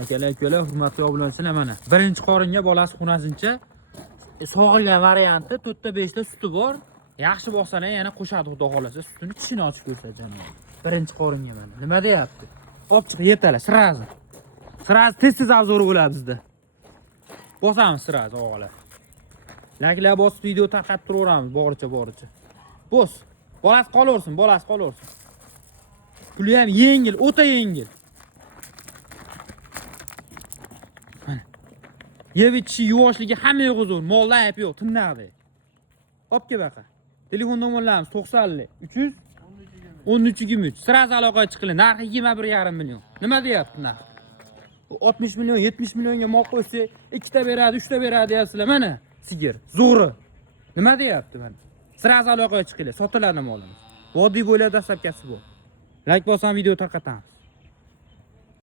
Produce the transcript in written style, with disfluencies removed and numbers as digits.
Akalar, ukalar, hurmatli obunachilar, mana birinchi qoringa bolasi xunasincha sog'ilgan varianti 4 ta 5 ta suti bor. Yaxshi bo'lsa-da yana qo'shadi xudo xolasa, sutini tishini ochib ko'rsatadi. Birinchi qoringa mana. Nima deyapti? Olib chiqib yetala, sirazi. Sirazi tez obzori bo'ladi bizda. Bosamiz sirazi o'g'alar. Likelar bosib video tarqatib turaveramiz boricha. Bos. Bolasi qolaversin. Puli ham yengil, o'ta yengil. Mana. Yeb ichishi, yuvoshligi hamma yo'q zo'r. Molda ayb yo'q, tinnaqdi. Olib kel baqa. Telefon nomerlarimiz 90 300 1323. Sirazi aloqaga chiqiling. Narxi 21,5 million. Nima deyapti narx? 60 million, 70 millionga mol qo'ysa, 2 ta beradi, 3 ta beradi deyapsizlar. Mana sigir, zo'ri. Nima deyapti mana? Sirazi aloqaga chiqinglar, sotiladi molimiz. Vodiy bo'ylab dastlabkasi bu. Like bosam video tarqatamiz.